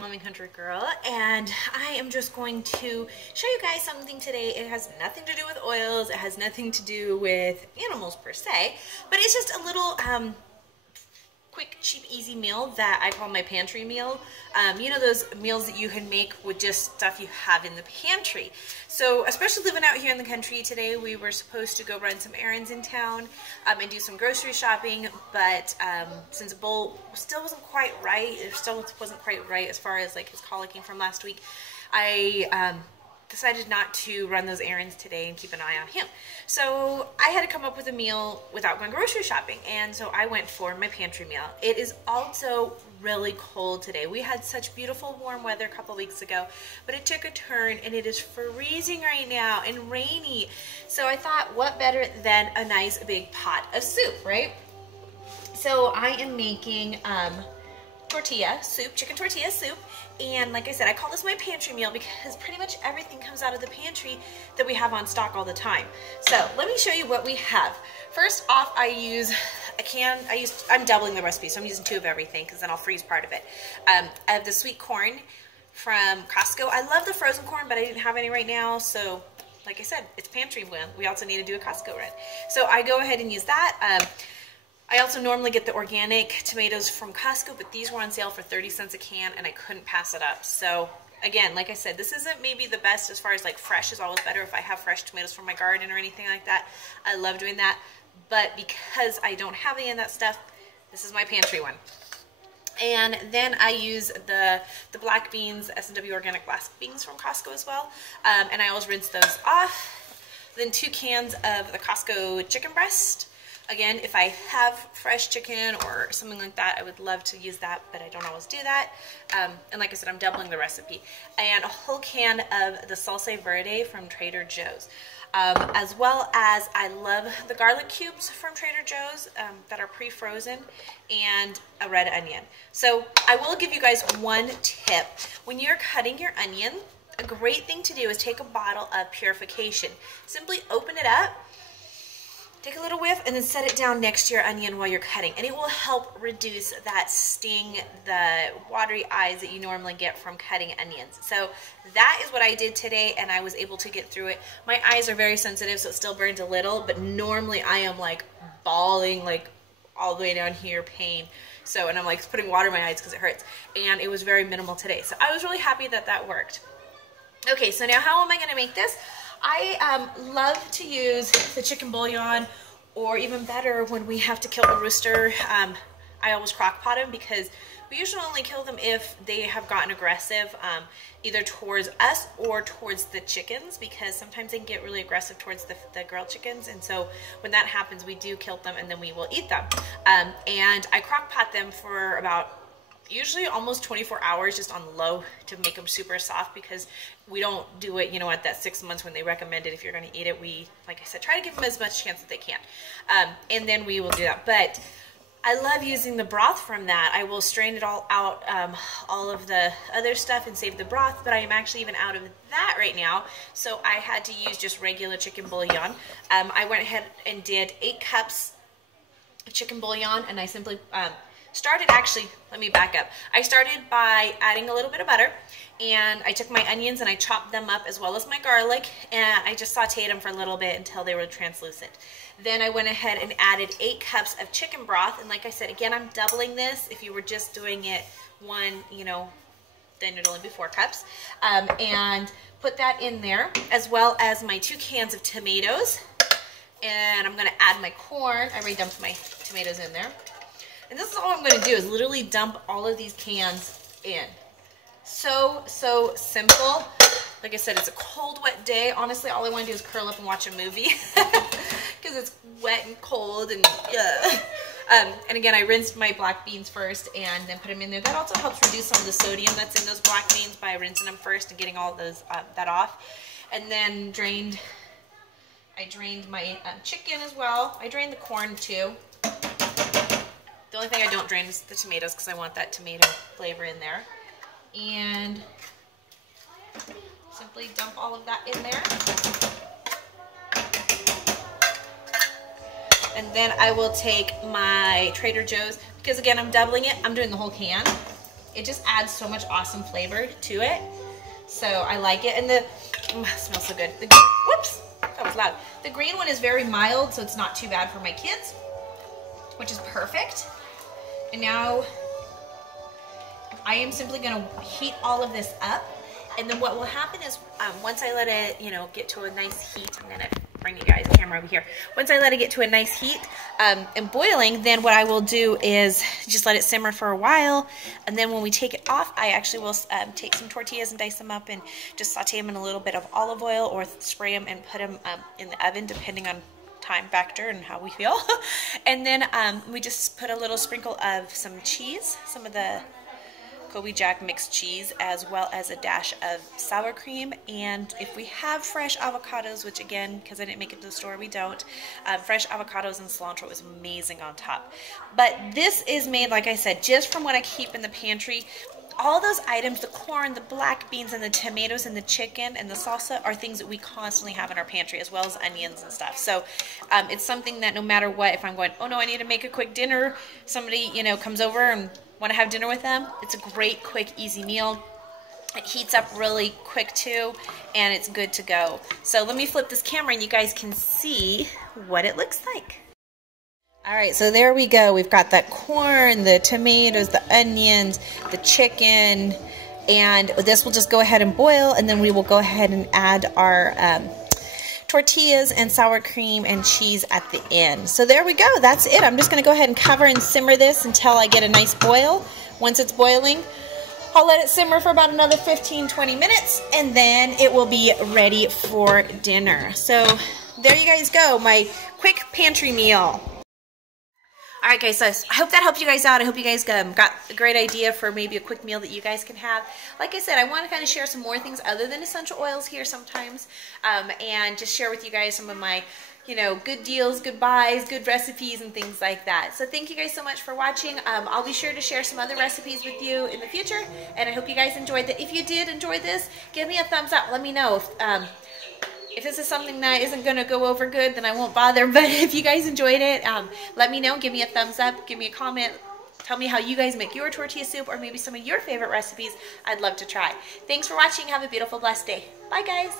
Loving Country Girl, and I am just going to show you guys something today. It has nothing to do with oils, it has nothing to do with animals per se, but it's just a little quick, cheap, easy meal that I call my pantry meal. You know, those meals that you can make with just stuff you have in the pantry. So especially living out here in the country today, we were supposed to go run some errands in town and do some grocery shopping, but since a bowl still wasn't quite right, it still wasn't quite right as far as like his colicking from last week, I decided not to run those errands today and keep an eye on him. So I had to come up with a meal without going grocery shopping, and so I went for my pantry meal. It is also really cold today. We had such beautiful warm weather a couple weeks ago, but it took a turn and it is freezing right now and rainy. So I thought, what better than a nice big pot of soup, right? So I am making tortilla soup, chicken tortilla soup, and like I said, I call this my pantry meal because pretty much everything comes out of the pantry that we have on stock all the time. So let me show you what we have. First off, I use a can. I'm doubling the recipe, so I'm using 2 of everything because then I'll freeze part of it. I have the sweet corn from Costco. I love the frozen corn, but I didn't have any right now, so like I said, it's pantry meal. We also need to do a Costco run. So I go ahead and use that. I also normally get the organic tomatoes from Costco, but these were on sale for 30 cents a can, and I couldn't pass it up. So again, like I said, this isn't maybe the best as far as like fresh is always better if I have fresh tomatoes from my garden or anything like that. I love doing that, but because I don't have any of that stuff, this is my pantry one. And then I use the black beans, S&W organic black beans from Costco as well, and I always rinse those off. Then 2 cans of the Costco chicken breast. Again, if I have fresh chicken or something like that, I would love to use that, but I don't always do that. And like I said, I'm doubling the recipe. And a whole can of the salsa verde from Trader Joe's. As well as I love the garlic cubes from Trader Joe's that are pre-frozen, and a red onion. So I will give you guys one tip. When you're cutting your onion, a great thing to do is take a bottle of purification. Simply open it up, take a little whiff, and then set it down next to your onion while you're cutting. And it will help reduce that sting, the watery eyes that you normally get from cutting onions. So that is what I did today, and I was able to get through it. My eyes are very sensitive, so it still burns a little, but normally I am like bawling like all the way down here, pain. So, and I'm like putting water in my eyes because it hurts. And it was very minimal today. So I was really happy that that worked. Okay, so now how am I gonna make this? I love to use the chicken bouillon, or even better, when we have to kill a rooster, I always crock pot them because we usually only kill them if they have gotten aggressive, either towards us or towards the chickens, because sometimes they can get really aggressive towards the grilled chickens. And so when that happens, we do kill them and then we will eat them. And I crock pot them for about usually almost 24 hours just on low to make them super soft, because we don't do it, you know, at that 6 months when they recommend it. If you're going to eat it, we, like I said, try to give them as much chance as they can. And then we will do that. But I love using the broth from that. I will strain it all out, all of the other stuff, and save the broth, but I am actually even out of that right now. So I had to use just regular chicken bouillon. I went ahead and did 8 cups of chicken bouillon, and I simply started, actually, let me back up. I started by adding a little bit of butter, and I took my onions and I chopped them up as well as my garlic, and I just sauteed them for a little bit until they were translucent. Then I went ahead and added 8 cups of chicken broth, and like I said, again, I'm doubling this. If you were just doing it one, you know, then it'd only be 4 cups. And put that in there, as well as my 2 cans of tomatoes. And I'm gonna add my corn. I already dumped my tomatoes in there. And this is all I'm going to do, is literally dump all of these cans in. So simple. Like I said, it's a cold, wet day. Honestly, all I want to do is curl up and watch a movie because it's wet and cold and and again, I rinsed my black beans first and then put them in there. That also helps reduce some of the sodium that's in those black beans by rinsing them first and getting all those that off. And then I drained my chicken as well. I drained the corn too. The only thing I don't drain is the tomatoes because I want that tomato flavor in there. And simply dump all of that in there. And then I will take my Trader Joe's, because again, I'm doubling it. I'm doing the whole can. It just adds so much awesome flavor to it. So I like it. And the, it smells so good. Whoops, that was loud. The green one is very mild, so it's not too bad for my kids, which is perfect. And now I am simply gonna heat all of this up. And then what will happen is once I let it, you know, get to a nice heat, I'm gonna bring you guys the camera over here. Once I let it get to a nice heat and boiling, then what I will do is just let it simmer for a while. And then when we take it off, I actually will take some tortillas and dice them up and just saute them in a little bit of olive oil or spray them and put them in the oven, depending on time factor and how we feel. And then we just put a little sprinkle of some cheese, some of the Kobe Jack mixed cheese, as well as a dash of sour cream. And if we have fresh avocados, which again, because I didn't make it to the store, we don't, fresh avocados and cilantro is amazing on top. But this is made, like I said, just from what I keep in the pantry. All those items, the corn, the black beans, and the tomatoes, and the chicken, and the salsa are things that we constantly have in our pantry, as well as onions and stuff. So it's something that no matter what, if I'm going, oh no, I need to make a quick dinner, somebody, you know, comes over and want to have dinner with them, it's a great, quick, easy meal. It heats up really quick too, and it's good to go. So let me flip this camera and you guys can see what it looks like. All right, so there we go. We've got that corn, the tomatoes, the onions, the chicken, and this will just go ahead and boil, and then we will go ahead and add our tortillas and sour cream and cheese at the end. So there we go. That's it. I'm just going to go ahead and cover and simmer this until I get a nice boil. Once it's boiling, I'll let it simmer for about another 15-20 minutes, and then it will be ready for dinner. So there you guys go, my quick pantry meal. All right, guys, so I hope that helped you guys out. I hope you guys got a great idea for maybe a quick meal that you guys can have. Like I said, I want to kind of share some more things other than essential oils here sometimes, and just share with you guys some of my, you know, good deals, good buys, good recipes, and things like that. So thank you guys so much for watching. I'll be sure to share some other recipes with you in the future, and I hope you guys enjoyed that. If you did enjoy this, give me a thumbs up. Let me know if this is something that isn't going to go over good, then I won't bother. But if you guys enjoyed it, let me know. Give me a thumbs up. Give me a comment. Tell me how you guys make your tortilla soup, or maybe some of your favorite recipes I'd love to try. Thanks for watching. Have a beautiful, blessed day. Bye, guys.